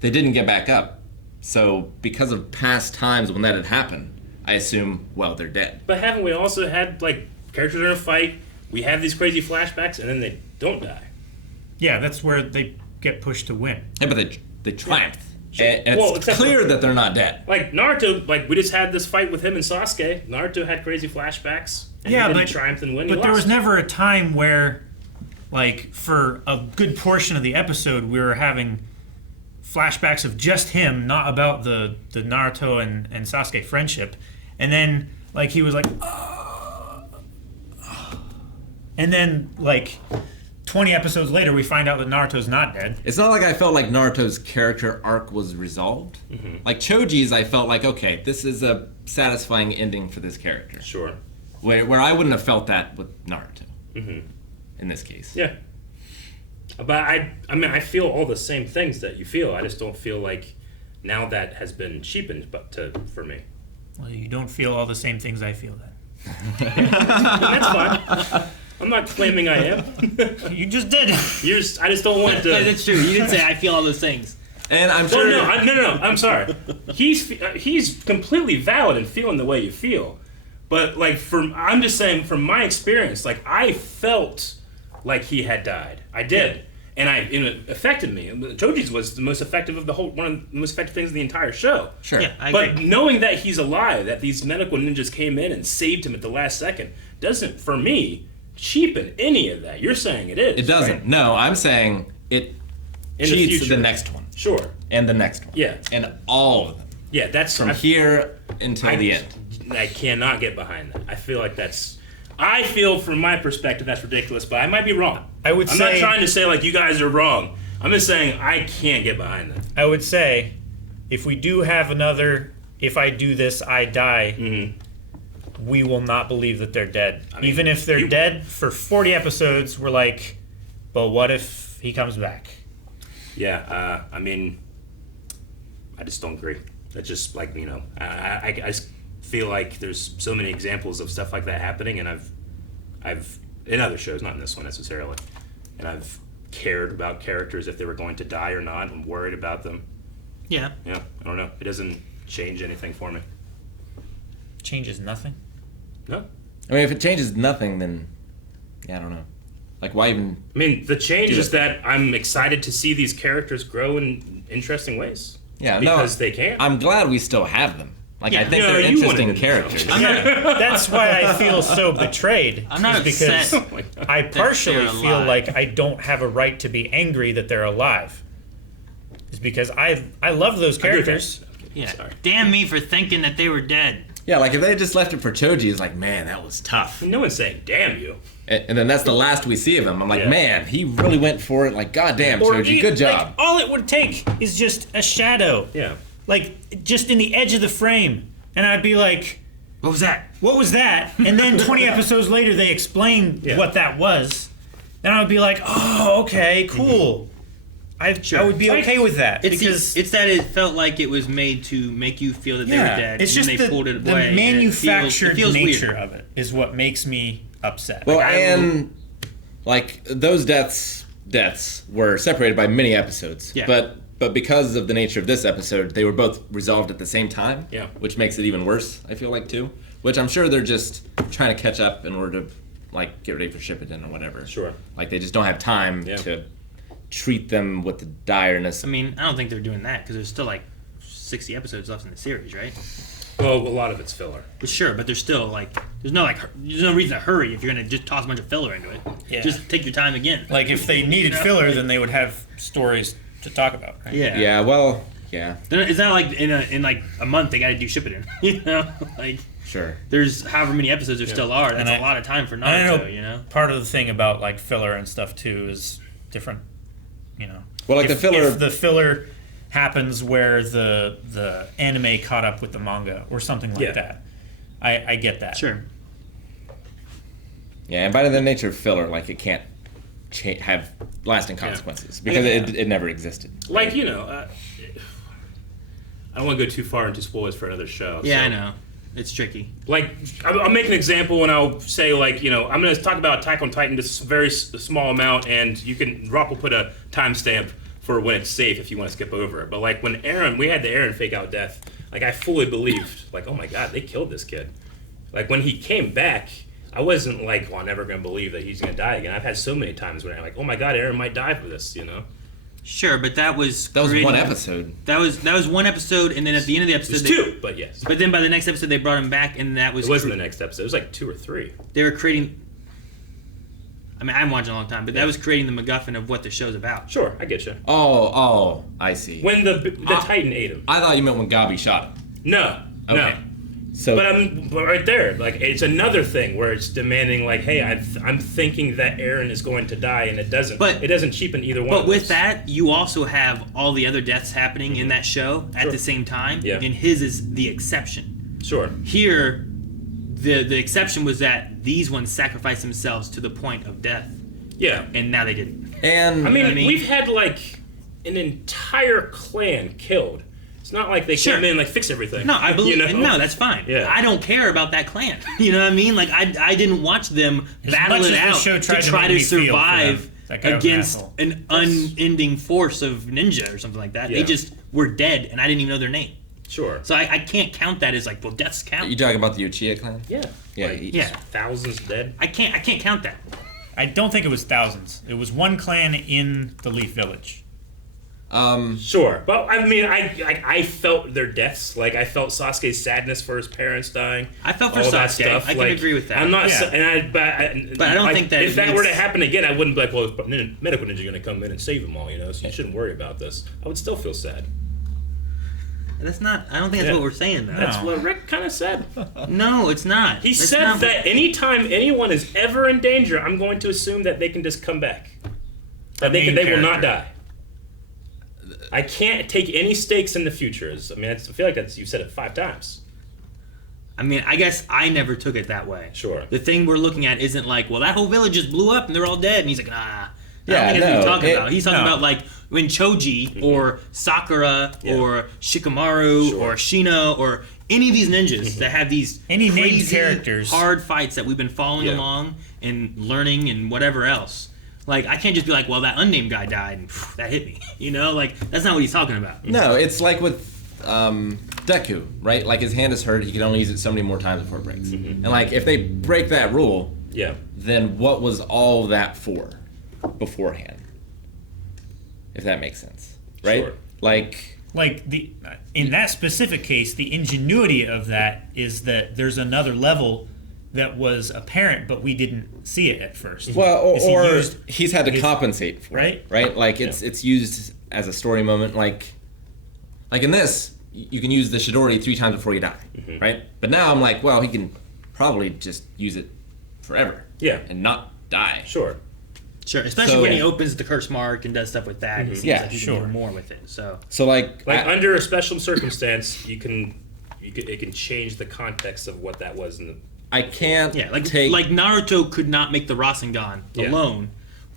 they didn't get back up. So because of past times when that had happened, I assume, well, they're dead. But haven't we also had like characters in a fight? We have these crazy flashbacks, and then they don't die. Yeah, that's where they get pushed to win. Yeah, but they triumphed. Sure. And Well, it's except clear for- that they're not dead. Like Naruto, like we just had this fight with him and Sasuke. Naruto had crazy flashbacks. And Yeah, he didn't but triumph and win. But he there lost. was never a time where, like, for a good portion of the episode, we were having flashbacks of just him, not about the Naruto and Sasuke friendship. And then, like, he was like, and then, like, 20 episodes later, we find out that Naruto's not dead. It's not like I felt like Naruto's character arc was resolved. Like Choji's, I felt like, okay, this is a satisfying ending for this character. Sure. Where I wouldn't have felt that with Naruto. In this case. Yeah. But I mean, I feel all the same things that you feel. I just don't feel like now that has been cheapened, for me. Well, you don't feel all the same things I feel then. And that's fine. I'm not claiming I am. You just did. I just don't want to. Yeah, that's true. You didn't say I feel all those things. And I'm sure. No. I'm sorry. He's completely valid in feeling the way you feel, but like I'm just saying from my experience, like I felt like he had died. I did, and it affected me. Choji's was the most effective of one of the most effective things of the entire show. Sure. Yeah, I But agree. knowing that he's alive, that these medical ninjas came in and saved him at the last second, doesn't, for me, cheapen any of that. You're saying it is. It doesn't. Right? No, I'm saying it In the cheats future. the next one. Sure. And the next one. Yeah. And all of them. Yeah, that's From here until the end. I cannot get behind that. I feel like I feel from my perspective that's ridiculous, but I might be wrong. I would I'm say- not trying to say like you guys are wrong. I'm just saying I can't get behind that. I would say, if we do have another, if I do this, I die, we will not believe that they're dead. I mean, Even if they're dead for 40 episodes, we're like, but what if he comes back? Yeah, I mean, I just don't agree. That's just like, I just feel like there's so many examples of stuff like that happening, and I've in other shows, not in this one necessarily, and I've cared about characters if they were going to die or not, and worried about them. Yeah. Yeah, I don't know. It doesn't change anything for me. Changes nothing. No. I mean, if it changes nothing, then yeah, I don't know. Like, why even? I mean, the change Do is it. that I'm excited to see these characters grow in interesting ways. Yeah, because they can. I'm glad we still have them. Like, I Yeah. think No, they're you interesting wanted- characters. That's why I feel so betrayed. I'm not is upset. because I partially they're feel alive. like I don't have a right to be angry that they're alive. It's because I love those I agree with characters. that. Yeah. Sorry. Damn me for thinking that they were dead. Yeah, like if they had just left it for Choji, it's like, man, that was tough. No one's saying "damn you." And then that's the last we see of him. I'm like, Yeah. man, he really went for it. Like, goddamn, Or Choji, you- good job. Like, all it would take is just a shadow, Yeah. like just in the edge of the frame, and I'd be like, What was that? "What was that?" And then 20 episodes later, they explain Yeah. what that was, and I would be like, "Oh, okay, cool." I would be okay with that because It's that it felt like it was made to make you feel that they were dead. it's and just then they pulled it away. the manufactured it feels nature weird. of it is what makes me upset. Well, Like, and like those deaths were separated by many episodes. Yeah. But because of the nature of this episode, they were both resolved at the same time. Yeah. Which makes it even worse, I feel like, too. Which I'm sure they're just trying to catch up in order to like get ready for Shippuden or whatever. Sure. Like they just don't have time Yeah. to treat them with the direness. I mean, I don't think they're doing that because there's still like 60 episodes left in the series, right? Well, a lot of it's filler. But sure, but there's still like there's no reason to hurry if you're gonna just toss a bunch of filler into it. Yeah. Just take your time again. Like if they needed You know? filler, then they would have stories to talk about, right? Yeah. Yeah, well, yeah, Then it's not like in like a month they got to do Shippuden. You know, like sure. there's however many episodes there still are. That's And a lot of time for And I know Naruto. You know. part of the thing about like filler and stuff too is different, you know. Well, like if, the filler- if the filler happens where the anime caught up with the manga or something like Yeah. that. I get that. Sure. Yeah, and by the nature of filler, like it can't have lasting consequences because it never existed. Like, I don't want to go too far into spoilers for another show. Yeah, so, I know. It's tricky. Like, I'll make an example and I'll say, like, I'm going to talk about Attack on Titan, this very small amount, and Rock will put a timestamp for when it's safe if you want to skip over it. But, like, when we had the Eren fake out death, like, I fully believed, like, oh my god, they killed this kid. Like, when he came back, I wasn't like, well, I'm never going to believe that he's going to die again. I've had so many times when I'm like, oh my god, Eren might die for this, Sure, but that was That was creating- one episode. That was one episode, and then at the end of the episode, There's two, but yes. But then by the next episode, they brought him back, and that was It wasn't the next episode. It was like 2 or 3. they were creating. I mean, I haven't watched it in a long time, but that was creating the MacGuffin of what the show's about. Sure, I get you. Oh, I see. When the Titan ate him. I thought you meant when Gabi shot him. No. Okay. So, But right there, like, it's another thing where it's demanding, like, hey, I'm thinking that Aaron is going to die, and it doesn't. But- it doesn't cheapen either one. But of with those. that, you also have all the other deaths happening in that show at Sure. the same time, Yeah. and his is the exception. Sure. Here, the exception was that these ones sacrificed themselves to the point of death, Yeah. and now they didn't. and I mean, what I mean? we've had like an entire clan killed. It's not like they Sure. came in and like fix everything. No, I believe. You know? No, that's fine. Yeah. I don't care about that clan. You know what I mean? Like I didn't watch them battle much it as the out show to tried to try make to me feel for survive them, that guy was an against asshole. an unending force of ninja or something like that. Yeah. They just were dead, and I didn't even know their name. Sure. So I can't count that as like, well, deaths count. you talking about the Uchiha clan? Yeah. Yeah, Like, he- Yeah. Thousands dead. I can't count that. I don't think it was thousands. It was one clan in the Leaf Village. Sure, but I mean, I felt their deaths. Like I felt Sasuke's sadness for his parents dying. I felt for all that Sasuke. stuff. I can like, agree with that. I'm not, Yeah. but I don't like, think that if it that were to makes- happen again, I wouldn't be like, well, medical ninja going to come in and save them all, you know. So you shouldn't worry about this. I would still feel sad. That's not. I don't think that's Yeah. what we're saying though. That's No. what Rick kind of said. No, it's not. He That's said not that anytime anyone is ever in danger, I'm going to assume that they can just come back. That they main will not character. die. I can't take any stakes in the futures. I mean, I feel like you said it 5 times. I mean, I guess I never took it that way. Sure. The thing we're looking at isn't like, well, that whole village just blew up and they're all dead. And he's like, nah. I Yeah, don't think that's what he's no, talking it- about. He's talking no. about like when Choji or Sakura Yeah. or Shikamaru Sure. or Shino or any of these ninjas that have these Any named crazy, characters. hard fights that we've been following Yeah. along and learning and whatever else. Like, I can't just be like, well, that unnamed guy died and that hit me. You know, like, that's not what he's talking about. No, it's like with Deku, right? Like his hand is hurt, he can only use it so many more times before it breaks. And like if they break that rule, Yeah. then what was all that for beforehand? If that makes sense, right? Sure. Like Like in that specific case, the ingenuity of that is that there's another level that was apparent, but we didn't see it at first. well, Is he or used- he's had to compensate for Right? it, right? Like it's used as a story moment, like in this, you can use the Chidori 3 times before you die, right? But now I'm like, well, he can probably just use it forever, Yeah. and not die. Sure. Sure, especially So- when he opens the curse mark and does stuff with that. It seems Yeah, like he sure. can do more with it. So So like, Like under a special circumstance, it can change the context of what that was in the. I can't yeah, like take Naruto could not make the Rasengan Yeah. alone,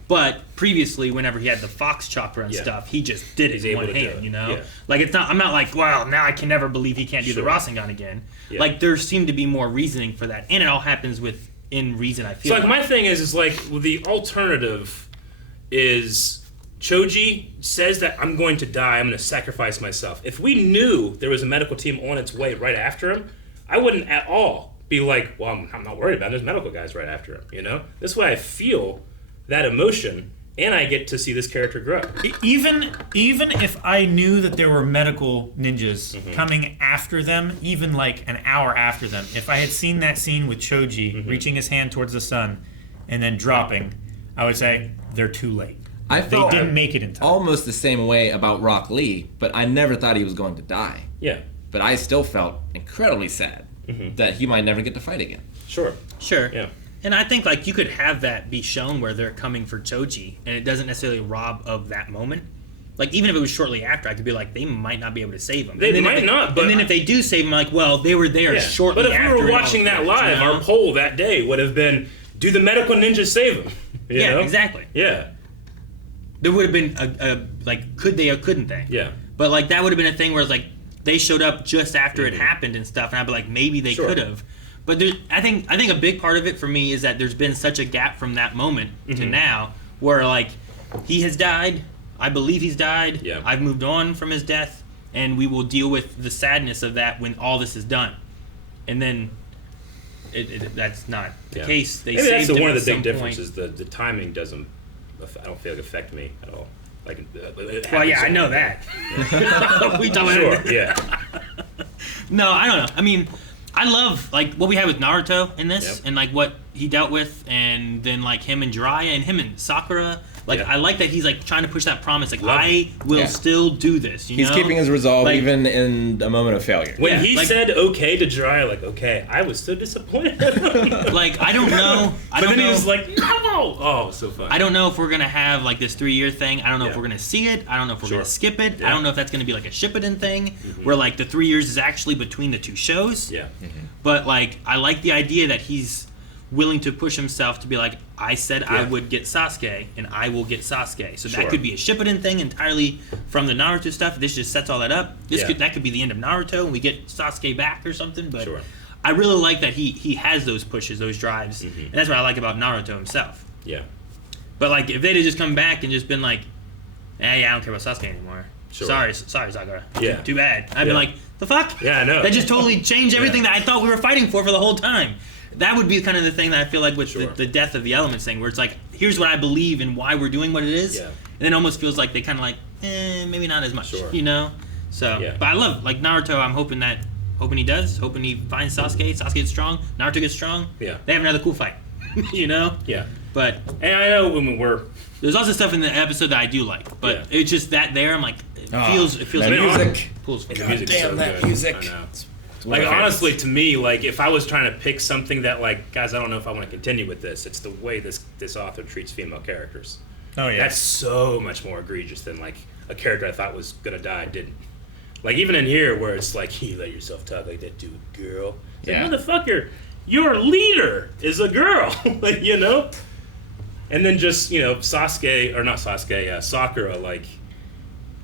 but previously, whenever he had the fox chakra and Yeah. stuff, he just did He's it in able one to do hand. it. You know, Yeah. like it's not. I'm not like, well, now I can never believe he can't do the Sure. Rasengan again. Yeah. Like there seemed to be more reasoning for that, and it all happens within reason. I So feel like my thing is like well, the alternative is Choji says that I'm going to die. I'm going to sacrifice myself. If we knew there was a medical team on its way right after him, I wouldn't at all be like, well, I'm not worried about it. There's medical guys right after him. You know, this way I feel that emotion, and I get to see this character grow. Even if I knew that there were medical ninjas coming after them, even like an hour after them, if I had seen that scene with Choji reaching his hand towards the sun and then dropping, I would say they're too late. I They felt didn't make it in time. almost the same way about Rock Lee, but I never thought he was going to die. Yeah, But I still felt incredibly sad that he might never get to fight again. sure. Sure. Yeah. And I think like you could have that be shown where they're coming for Choji, and it doesn't necessarily rob of that moment. Like even if it was shortly after, I could be like, they might not be able to save him. They And then might if not, but- and then if they do save him, like, well, they were there Yeah. shortly. But if after we were it all watching that occurred, live, you know? our poll that day would have been, do the medical ninjas save him? You Yeah, know? exactly. Yeah. There would have been a like, could they or couldn't they? Yeah. But like that would have been a thing where it's like they showed up just after it happened and stuff, and I'd be like, maybe they Sure. could have. But there, I think a big part of it for me is that there's been such a gap from that moment to now, where like he has died. I believe he's died. Yeah. I've moved on from his death, and we will deal with the sadness of that when all this is done. And then that's not the Yeah. case. They Maybe that's saved him one of at the big some point. differences. The timing doesn't, I don't feel like affect me at all. Like, it Well, yeah, happens I know so- that. We talking about Sure, yeah. No, I don't know. I mean, I love like what we had with Naruto in this, Yep. and like what he dealt with, and then like him and Jiraiya and him and Sakura. Like Yeah. I like that he's like trying to push that promise. Like Love I will Yeah. still do this. You He's know? keeping his resolve Like- even in a moment of failure. When Yeah, he like- said okay to Jiraiya, like, okay, I was so disappointed. Like I don't know. I but don't then know. he was like, no! Oh, so fun. I don't know if we're gonna have like this 3-year thing. I don't know if Yeah. we're gonna see it. I don't know if we're Sure. gonna skip it. Yeah. I don't know if that's gonna be like a Shippuden thing, where like the 3 years is actually between the two shows. Yeah. But like I like the idea that he's willing to push himself to be like, I said I Yeah. would get Sasuke, and I will get Sasuke. So Sure. that could be a Shippuden thing entirely from the Naruto stuff. This just sets all that up. Yeah. That could be the end of Naruto, and we get Sasuke back or something. But Sure. I really like that he has those pushes, those drives, and that's what I like about Naruto himself. Yeah. But like, if they'd have just come back and just been like, "Hey, I don't care about Sasuke anymore. Sure. Sorry, Sakura. Yeah. Too bad." I'd be Yeah. like, "The fuck?" Yeah, I know. That just totally changed everything Yeah. that I thought we were fighting for the whole time. That would be kind of the thing that I feel like with Sure. the death of the elements thing, where it's like, here's what I believe and why we're doing what it is, Yeah. and it almost feels like they kind of like, maybe not as much, Sure. you know? So, Yeah. but I love like Naruto. I'm hoping he does, hoping he finds Sasuke. Sasuke gets strong. Naruto gets strong. Yeah. They have another cool fight, you know? Yeah. But And I know when we're there's also stuff in the episode that I do like, but Yeah. it's just that there. I'm like, it feels that like music. pulls me. the music's so damn, that good. music. I know. It's one Like of my honestly, favorites. to me, like if I was trying to pick something that like, guys, I don't know if I want to continue with this. It's the way this author treats female characters. Oh yeah. That's so much more egregious than like a character I thought was gonna die didn't. Like even in here, where it's like you let yourself talk like that to a girl. It's Yeah. like, motherfucker, your leader is a girl, like you know. And then just Sakura, like,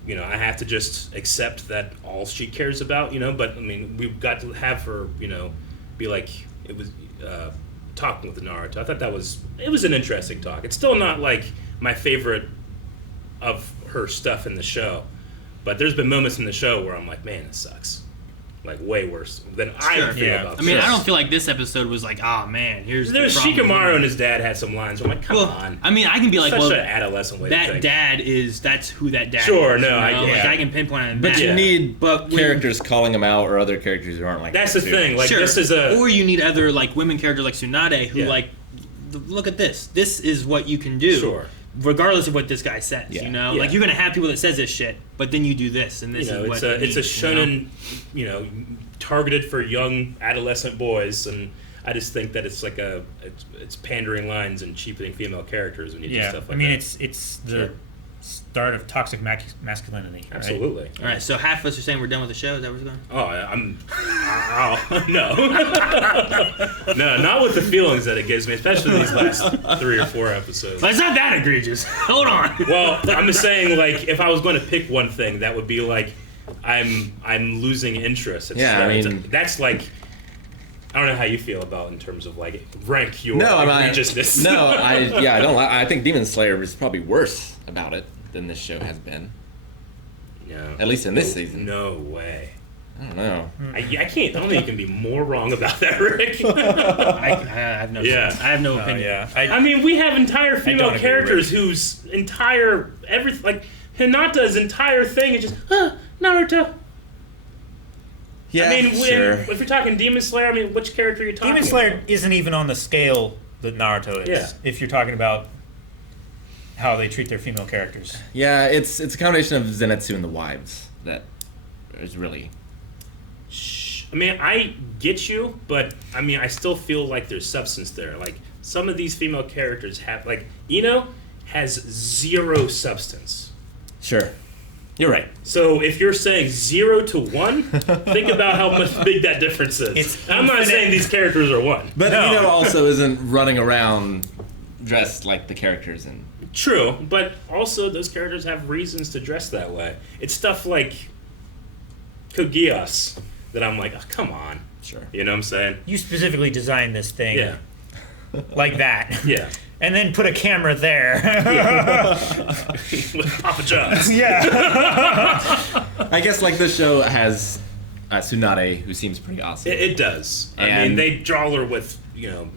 you know, I have to just accept that all she cares about, you know. But I mean, we've got to have her, you know, be like it was talking with Naruto. I thought it was an interesting talk. It's still not like my favorite of her stuff in the show, but there's been moments in the show where I'm like, man, it sucks. Like way worse than I Sure. feel Yeah. about. I mean, this. I don't feel like this episode was like, oh man, here's There's the problem. Shikamaru and his dad had some lines. I'm like, come Well, on. I mean, I can be like, Such well, an adolescent way to that think. dad that's who that dad Sure, is. no, you know? I get like it. I can pinpoint on But that. you Yeah. need But when- characters calling them out or other characters who aren't like That's that, the too. thing. Like sure. this is a or you need other like women characters like Tsunade who Yeah. like look at this. This is what you can do. Sure. Regardless of what this guy says, Yeah. you know, Yeah. like you're gonna have people that says this shit, but then you do this, and this you know, is it's what a it it's a means, you know? shonen, you know, targeted for young adolescent boys, and I just think that it's like it's pandering lines and cheapening female characters when you do Yeah. stuff I like mean, that. it's the Sure. start of toxic masculinity. Right? Absolutely. All right, so half of us are saying we're done with the show. Is that where it's going? Oh, no, no, not with the feelings that it gives me, especially these last 3 or 4 episodes. But it's not that egregious. Hold on. Well, I'm just saying, like, if I was going to pick one thing, that would be like, I'm losing interest. It's, Yeah, I mean- that's like, I don't know how you feel about in terms of like rank your No, egregiousness. I don't. I think Demon Slayer is probably worse about it than this show has been. No. At least in this season. No way. I don't know. I can't. I don't think you can be more wrong about that, Rick. I have no. Yeah. I have no Oh opinion. yeah. I mean, we have entire female agree, characters whose entire everything, like Hinata's entire thing is just Naruto. Yeah, I mean, sure. if you're talking Demon Slayer, I mean, which character are you talking Demon Slayer about? isn't even on the scale that Naruto is. Yeah. If you're talking about how they treat their female characters. Yeah, it's a combination of Zenitsu and the wives that is really. I mean, I get you, but I mean, I still feel like there's substance there. Like, some of these female characters have, like, Ino has 0 substance. Sure. You're right. So if you're saying 0 to 1, think about how much big that difference is. It's I'm not infinite. saying these characters are 1. But No. Ino also isn't running around dressed like the characters in. True, but also those characters have reasons to dress that way. It's stuff like Kogias that I'm like, oh, come on. Sure. You know what I'm saying? You specifically designed this thing Yeah. like that. Yeah. And then put a camera there. With Papa John's. yeah. I guess like this show has Tsunade, who seems pretty awesome. It does. I mean, And- they draw her with, you know,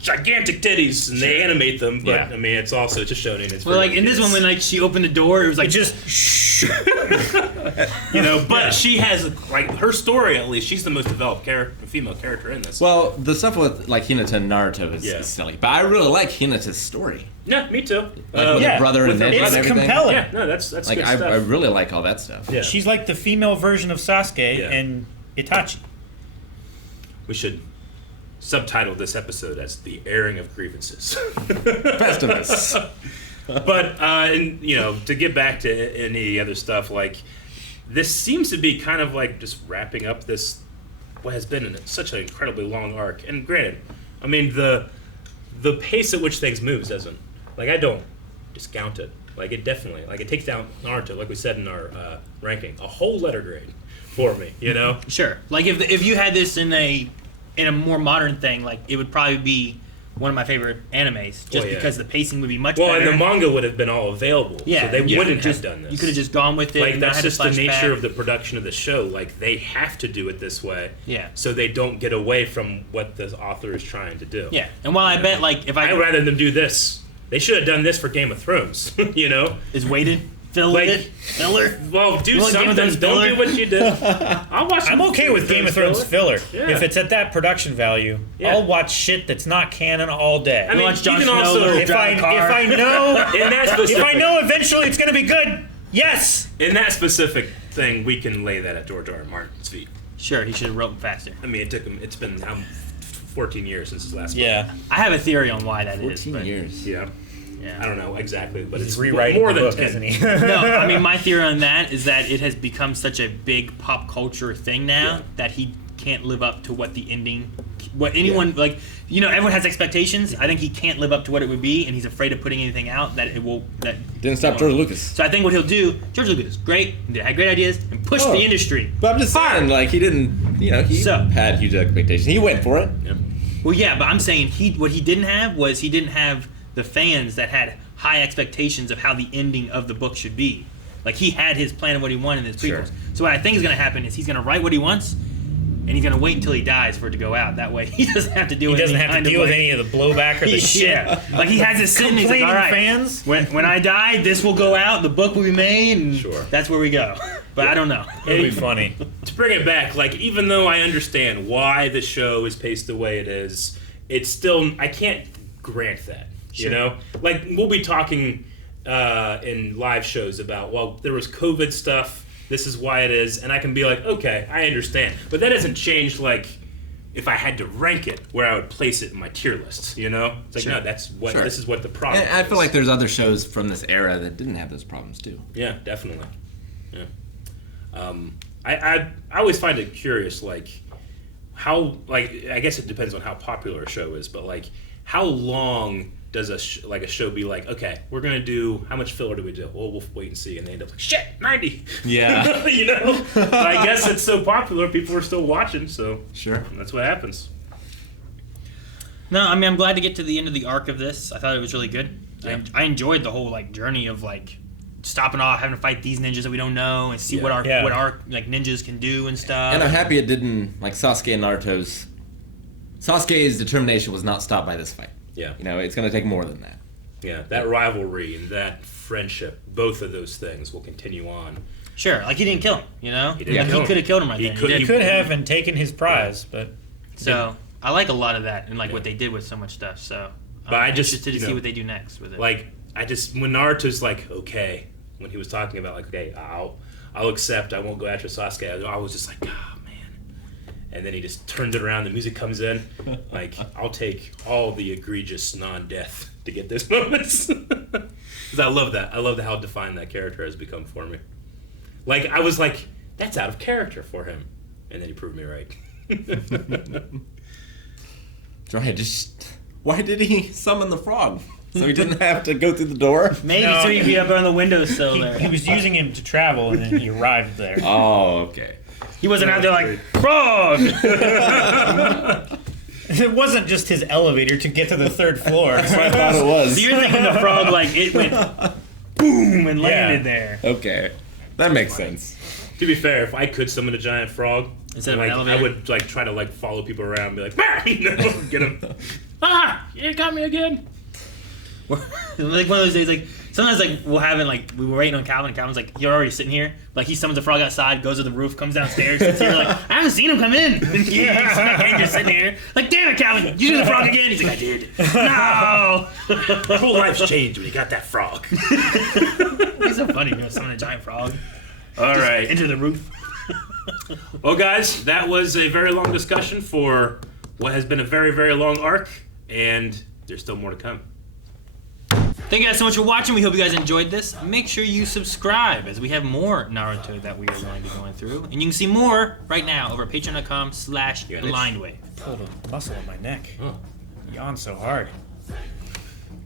gigantic titties, and they animate them. But Yeah. I mean, it's also just shonen. It's Well, like in this one, when like she opened the door, it was like It just shh. but she has like her story at least. She's the most developed female character in this. Well, the stuff with like Hinata and Naruto is, Yeah. is silly, but I really like Hinata's story. Yeah, me too. Like with yeah, the brother with and her ninja It's and everything. compelling. Yeah, no, that's Like good I stuff. really like all that stuff. Yeah. She's like the female version of Sasuke Yeah. and Itachi. We should subtitle this episode as "The Airing of Grievances." Festivus. But and, you know, to get back to any other stuff, like this seems to be kind of like just wrapping up this what has been such an incredibly long arc. And granted, I mean the pace at which things moves doesn't like I don't discount it. Like it definitely like it takes down Naruto, like we said in our ranking, a whole letter grade for me. You know. sure. Like if you had this in a more modern thing, like it would probably be one of my favorite animes, just yeah. because the pacing would be much Well, better. and the manga would have been all available, yeah, so they you wouldn't just, have done this. You could have just gone with it. Like and not that's had to just the flash nature back. of the production of the show. Like they have to do it this way, Yeah. so they don't get away from what the author is trying to do. Yeah, and while I bet like if I'd rather them do this. They should have done this for Game of Thrones. You know, is weighted fill Like- with it filler. well, do You want Game of something. Thrones Don't filler? do what you did. I'll watch. I'm okay with Game of Thrones filler. Yeah. If it's at that production value, Yeah. I'll watch shit that's not canon all day. I mean, watch Jon you can Snow also little if drive a car. I know in that if specific I know eventually it's gonna be good, yes. in that specific thing, we can lay that at George R. R. Martin's feet. Sure, he should have wrote faster. I mean, it took him. It's been 14 years since his last book. Yeah, I have a theory on why that is. 14 but, years. Yeah. Yeah. I don't know exactly, but he's it's rewriting more the than book, 10. isn't he? No, I mean my theory on that is that it has become such a big pop culture thing now Yeah. that he can't live up to what the ending, what anyone like. You know, everyone has expectations. I think he can't live up to what it would be, and he's afraid of putting anything out that it will. That Didn't stop George Lucas. So I think what he'll do, George Lucas, great, had great ideas, and push Oh. the industry. But I'm just saying, like he didn't, he So- had huge expectations. He went for it. Yeah. Well, yeah, but I'm saying what he didn't have was he didn't have the fans that had high expectations of how the ending of the book should be. Like he had his plan of what he wanted in his prequels. Sure. So what I think is going to happen is he's going to write what he wants, and he's going to wait until he dies for it to go out. That way he doesn't have to deal He with doesn't any have to kind deal of with like, any of the blowback or the shit. Yeah. Like he has this sitting, he's like, Complaining all right, fans. when I die, this will go out, the book will be made, and Sure. that's where we go. But I don't know. It'll be funny. To bring it back, like even though I understand why the show is paced the way it is, it's still I can't grant that. You Sure. know, like we'll be talking in live shows about there was COVID stuff. This is why it is, and I can be like, okay, I understand, but that hasn't changed. Like if I had to rank it, where I would place it in my tier list. You know, it's like Sure. no, that's what Sure. this is what the problem. And I is. feel like there's other shows from this era that didn't have those problems too. Yeah, definitely. Yeah. I always find it curious, like how I guess it depends on how popular a show is, but like how long does a show be like? Okay, we're gonna do how much filler do we do? Well, we'll wait and see, and they end up like shit 90. Yeah. You know. But I guess it's so popular, people are still watching, so Sure. that's what happens. No, I mean I'm glad to get to the end of the arc of this. I thought it was really good. Yeah. I enjoyed the whole like journey of like stopping off, having to fight these ninjas that we don't know, and see Yeah. what our Yeah. what our like ninjas can do and stuff. And I'm happy it didn't, like Sasuke's determination was not stopped by this fight. Yeah. It's going to take more than that. Yeah, that rivalry and that friendship, both of those things will continue on. Sure, like he didn't kill him, you know. He didn't Like, kill he him. could have killed him right He then. could- He He did. could have and taken his prize, but So I like a lot of that and like what Yeah. they did with so much stuff. So But I I'm just, interested to you see know, what they do next with it. Like when Naruto's like, okay, when he was talking about like, okay, I'll accept, I won't go after Sasuke. I was just like, oh man. And then he just turns it around. The music comes in. Like I'll take all the egregious non-death to get this moments. Because I love that. I love how defined that character has become for me. Like I was like, that's out of character for him, and then he proved me right. Right, why did he summon the frog? So he didn't have to go through the door? Maybe No. so he'd be up on the windowsill there. he was using him to travel, and then he arrived there. Oh, okay. He wasn't out there like frog. It wasn't just his elevator to get to the third floor. I thought it was. So you're thinking the frog like it went boom and landed Yeah. there. Okay. That makes sense. To be fair, if I could summon a giant frog, Instead of like, an I elevator? would like try to like follow people around and be like, "Bah!" You know, get them. You got me again. Like one of those days, like sometimes like we'll have it like we were waiting on Calvin, and Calvin's like, "You're already sitting here." Like he summons the frog outside, goes to the roof, comes downstairs, sits here like, "I haven't seen him come in." And he's just sitting here, like, "Damn it, Calvin, you did the frog again." He's like, "I did." No. My whole life's changed when you got that frog. He's so funny, summon a giant frog. All right. Enter the roof. Well, guys, that was a very long discussion for what has been a very, very long arc, and there's still more to come. Thank you guys so much for watching. We hope you guys enjoyed this. Make sure you subscribe as we have more Naruto that we are going to be going through. And you can see more right now over at patreon.com/blindwave. Pulled a muscle in my neck. Yawned so hard.